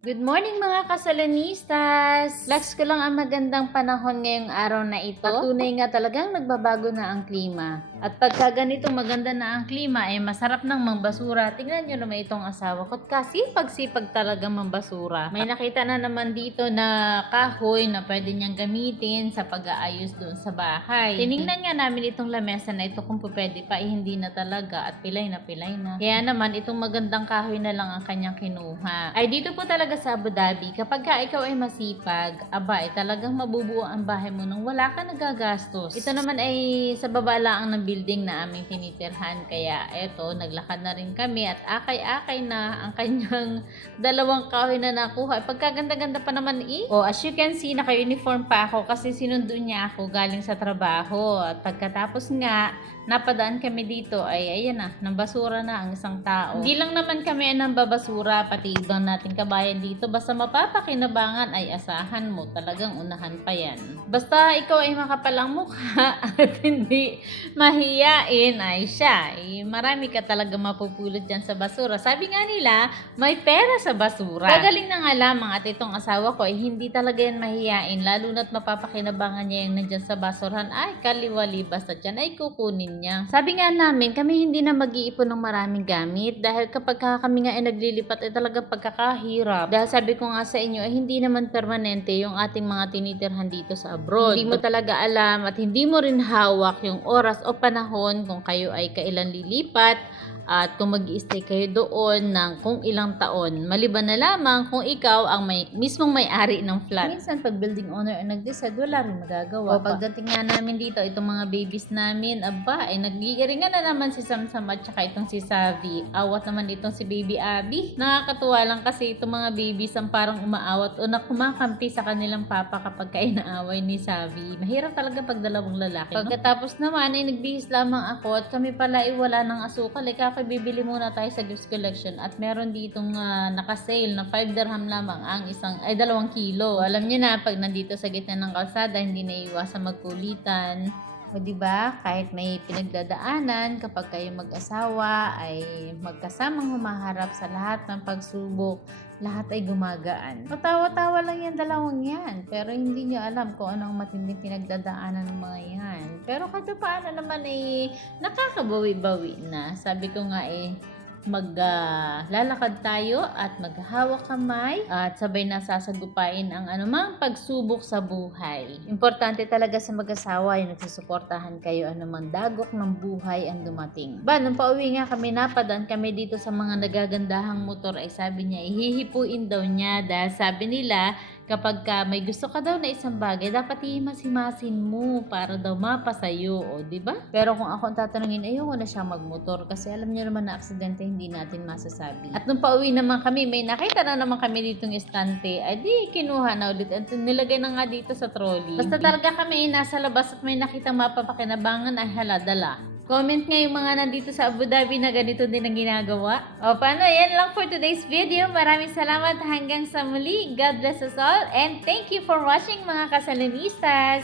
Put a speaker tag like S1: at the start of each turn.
S1: Good morning mga kasalanistas! Lax ko lang ang magandang panahon ngayong araw na ito. At tunay nga talagang nagbabago na ang klima. At pagka ganito maganda na ang klima, ay masarap ng mangbasura. Tingnan nyo naman itong asawa ko. Kasi pagsipag talaga mangbasura. May nakita na naman dito na kahoy na pwede niyang gamitin sa pag-aayos doon sa bahay. Tiningnan nga namin itong lamesa na ito kung pwede pa, eh, hindi na talaga at pilay na pilay na. Kaya naman itong magandang kahoy na lang ang kanyang kinuha. Ay dito po talaga sa Abu Dhabi, kapag ka ikaw ay masipag, aba, ay talagang mabubuo ang bahay mo nung wala ka nagagastos. Ito naman ay sa baba lang ng building na aming tinitirhan. Kaya eto, naglakad na rin kami at akay-akay na ang kanyang dalawang kahoy na nakuha. Pagkaganda-ganda pa naman eh. Oh, as you can see, naka-uniform pa ako kasi sinundo niya ako galing sa trabaho. At pagkatapos nga, napadaan kami dito ay ayan na, nang basura na ang isang tao. Hindi lang naman kami ang nambabasura, pati ibang nating kabayan dito. Basta mapapakinabangan ay asahan mo, talagang unahan pa yan. Basta ikaw ay makapalang mukha at hindi mahiyain ay siya. Eh, marami ka talaga mapupulot dyan sa basura. Sabi nga nila, may pera sa basura. Gagaling na nga lamang at itong asawa ko ay hindi talaga yan mahiyain, lalo na't mapapakinabangan niya yung nandyan sa basurahan. Ay, kaliwali, basta dyan ay kukunin niya. Sabi nga namin, kami hindi na mag-iipon ng maraming gamit dahil kapag ka kami nga ay naglilipat ay talagang pagkakahirap. Dahil sabi ko nga sa inyo ay hindi naman permanente yung ating mga tinitirhan dito sa abroad. Hindi mo talaga alam at hindi mo rin hawak yung oras o panahon kung kayo ay kailan lilipat at kung mag stay kayo doon ng kung ilang taon. Maliban na lamang kung ikaw ang may, mismong may-ari ng flat. Minsan pag building owner ang nag-decide, wala rin magagawa. O pagdating nga namin dito, itong mga babies namin, aba, ay nagigiringan na naman si Samsam at saka itong si Savi. Awat naman itong si Baby Abby. Nakakatuwa lang kasi itong mga babies ang parang umaawat o na kumakampi sa kanilang papa kapag ka inaaway ni Savi. Mahirap talaga pag dalawang lalaki. No? Pagkatapos naman ay nagbihis lamang ako at kami pala ay wala ng asukal. Eh, kaka bibili muna tayo sa gifts collection at meron ditong uh, nakasale na 5 dirham lamang ang isang, ay dalawang kilo. Alam niyo na, pag nandito sa gitna ng kalsada, hindi na iwasan magkulitan. O di ba kahit may pinagdadaanan kapag kayo mag-asawa ay magkasamang humaharap sa lahat ng pagsubok, lahat ay gumagaan. Matawa-tawa lang yan dalawang yan, pero hindi nyo alam kung ano ang matinding pinagdadaanan ng mga yan. Pero kahit paano naman ay nakakabawi-bawi na. Sabi ko nga eh, maglalakad tayo at maghahawak kamay at sabay na sasagupain ang anumang pagsubok sa buhay. Importante talaga sa mag-asawa yung nagsusuportahan kayo anumang dagok ng buhay ang dumating. Ba, nung pauwi nga kami napadaan kami dito sa mga nagagandahang motor ay sabi niya ihihipuin daw niya dahil sabi nila kapag ka may gusto ka daw na isang bagay, dapat himas-himasin mo para daw mapasayo, o di ba? Pero kung ako ang tatanungin, ayoko na siya magmotor kasi alam niyo naman na aksidente hindi natin masasabi. At nung pauwi naman kami, may nakita na naman kami ditong estante, ay di kinuha na ulit at nilagay na nga dito sa trolley. Basta talaga kami nasa labas at may nakitang mapapakinabangan ay haladala. Comment nga yung mga nandito sa Abu Dhabi na ganito din ang ginagawa. O paano, yan lang for today's video. Maraming salamat hanggang sa muli. God bless us all and thank you for watching mga kasalanistas.